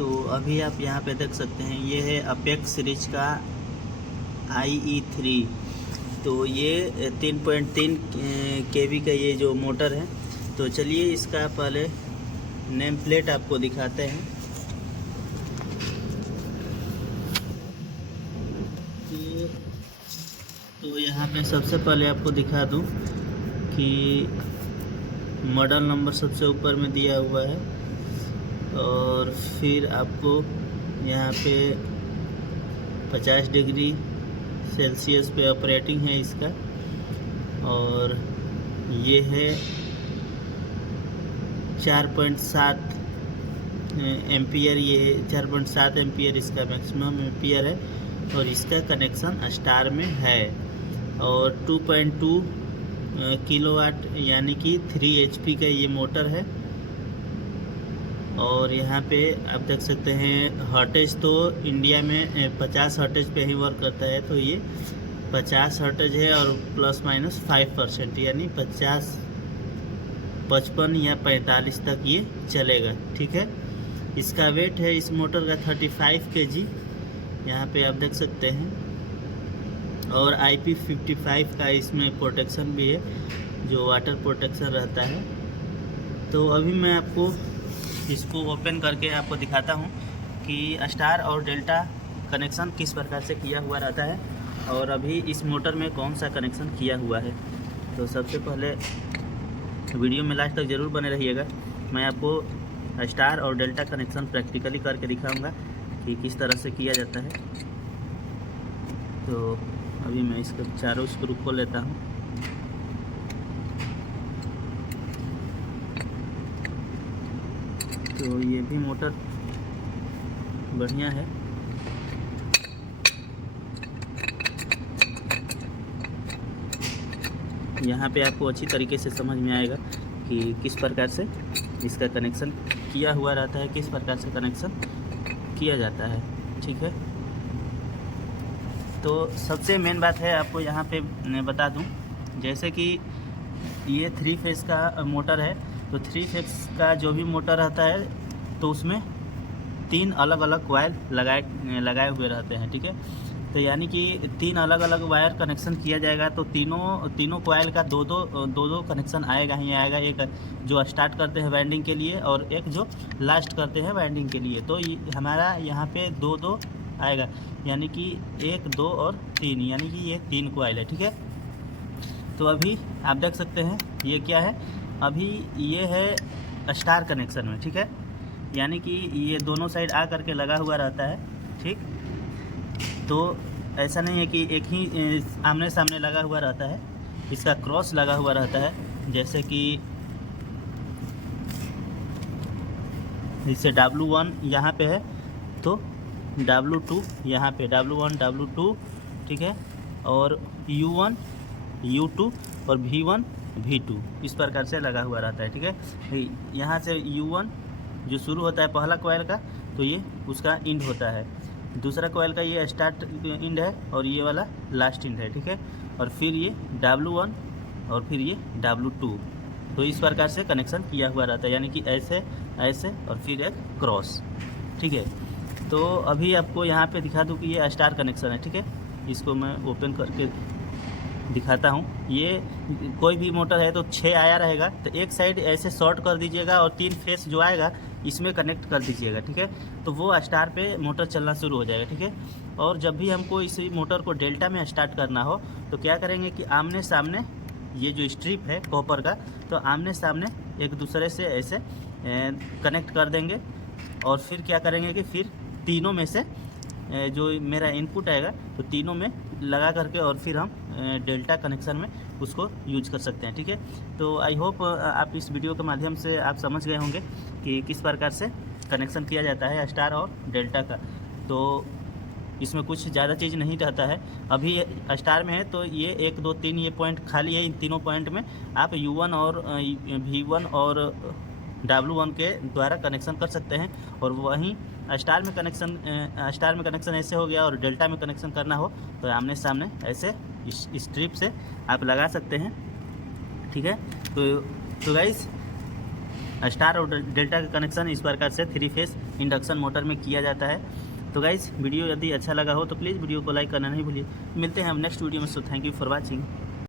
तो अभी आप यहाँ पे देख सकते हैं, ये है अपेक्स सीरीज का IE3। तो ये 3.3 kV का ये जो मोटर है। तो चलिए इसका पहले नेम प्लेट आपको दिखाते हैं। तो यहाँ पे सबसे पहले आपको दिखा दूँ कि मॉडल नंबर सबसे ऊपर में दिया हुआ है, और फिर आपको यहाँ पे 50 डिग्री सेल्सियस पे ऑपरेटिंग है इसका, और ये है 4.7 एम्पियर। ये 4.7 एम्पियर इसका मैक्सिमम एम्पियर है, और इसका कनेक्शन स्टार में है। और 2.2 किलोवाट यानी कि 3 HP का ये मोटर है। और यहाँ पे आप देख सकते हैं हर्टेज तो इंडिया में 50 हर्टेज पे ही वर्क करता है। तो ये 50 हर्टेज है और प्लस माइनस 5%, यानी 50, 55 या 45 तक ये चलेगा। ठीक है, इसका वेट है इस मोटर का 35 kg, यहाँ पे आप देख सकते हैं। और IP55 का इसमें प्रोटेक्शन भी है, जो वाटर प्रोटेक्शन रहता है। तो अभी मैं आपको इसको ओपन करके आपको दिखाता हूँ कि स्टार और डेल्टा कनेक्शन किस प्रकार से किया हुआ रहता है, और अभी इस मोटर में कौन सा कनेक्शन किया हुआ है। तो सबसे पहले वीडियो में लास्ट तक ज़रूर बने रहिएगा। मैं आपको स्टार और डेल्टा कनेक्शन प्रैक्टिकली करके दिखाऊंगा कि किस तरह से किया जाता है। तो अभी मैं इसके चारों स्क्रू खोल लेता हूँ। तो ये भी मोटर बढ़िया है। यहाँ पे आपको अच्छी तरीके से समझ में आएगा कि किस प्रकार से इसका कनेक्शन किया हुआ रहता है, किस प्रकार से कनेक्शन किया जाता है। ठीक है, तो सबसे मेन बात है आपको यहाँ पे बता दूँ, जैसे कि ये 3 फेस का मोटर है। तो 3 फेस का जो भी मोटर रहता है तो उसमें 3 अलग अलग कॉइल लगाए हुए रहते हैं। ठीक है, तो यानी कि 3 अलग अलग वायर कनेक्शन किया जाएगा। तो तीनों कॉइल का दो कनेक्शन आएगा ही आएगा। एक जो स्टार्ट करते हैं वाइंडिंग के लिए, और एक जो लास्ट करते हैं वाइंडिंग के लिए। तो हमारा यहाँ पे दो आएगा, यानी कि 1, 2 और 3, यानी कि ये 3 कॉइल है। ठीक है, तो अभी आप देख सकते हैं ये क्या है। अभी ये है स्टार कनेक्शन में। ठीक है, यानी कि ये दोनों साइड आ करके लगा हुआ रहता है। ठीक, तो ऐसा नहीं है कि एक ही आमने सामने लगा हुआ रहता है, इसका क्रॉस लगा हुआ रहता है। जैसे कि इससे W1 यहाँ पे है, तो W2 यहाँ पे, W1 W2। ठीक है, और U1 U2 और V1 V2 इस प्रकार से लगा हुआ रहता है। ठीक है, यहाँ से U1 जो शुरू होता है पहला कॉइल का, तो ये उसका इंड होता है। दूसरा कॉइल का ये स्टार्ट इंड है, और ये वाला लास्ट इंड है। ठीक है, और फिर ये W1 और फिर ये W2। तो इस प्रकार से कनेक्शन किया हुआ रहता है, यानी कि ऐसे ऐसे और फिर एक क्रॉस। ठीक है, तो अभी आपको यहाँ पे दिखा दूँ कि ये स्टार कनेक्शन है। ठीक है, इसको मैं ओपन करके दिखाता हूँ। ये कोई भी मोटर है तो 6 आया रहेगा, तो एक साइड ऐसे शॉर्ट कर दीजिएगा और 3 फेस जो आएगा इसमें कनेक्ट कर दीजिएगा। ठीक है, तो वो स्टार पे मोटर चलना शुरू हो जाएगा। ठीक है, और जब भी हमको इस मोटर को डेल्टा में स्टार्ट करना हो तो क्या करेंगे कि आमने सामने ये जो स्ट्रिप है कॉपर का, तो आमने सामने एक दूसरे से ऐसे कनेक्ट कर देंगे। और फिर क्या करेंगे कि फिर तीनों में से जो मेरा इनपुट आएगा तो तीनों में लगा करके, और फिर हम डेल्टा कनेक्शन में उसको यूज कर सकते हैं। ठीक है, तो आई होप आप इस वीडियो के माध्यम से आप समझ गए होंगे कि किस प्रकार से कनेक्शन किया जाता है स्टार और डेल्टा का। तो इसमें कुछ ज़्यादा चीज़ नहीं रहता है। अभी स्टार में है तो ये 1, 2, 3 ये पॉइंट खाली है। इन तीनों पॉइंट में आप U1 और V1 और W1 के द्वारा कनेक्शन कर सकते हैं। और वहीं स्टार में कनेक्शन ऐसे हो गया, और डेल्टा में कनेक्शन करना हो तो आमने सामने ऐसे स्ट्रिप से आप लगा सकते हैं। ठीक है, तो गाइस स्टार और डेल्टा का कनेक्शन इस प्रकार से 3 फेस इंडक्शन मोटर में किया जाता है। तो गाइज़ वीडियो यदि अच्छा लगा हो तो प्लीज़ वीडियो को लाइक करना नहीं भूलिए। मिलते हैं हम नेक्स्ट वीडियो में। So thank you for watching.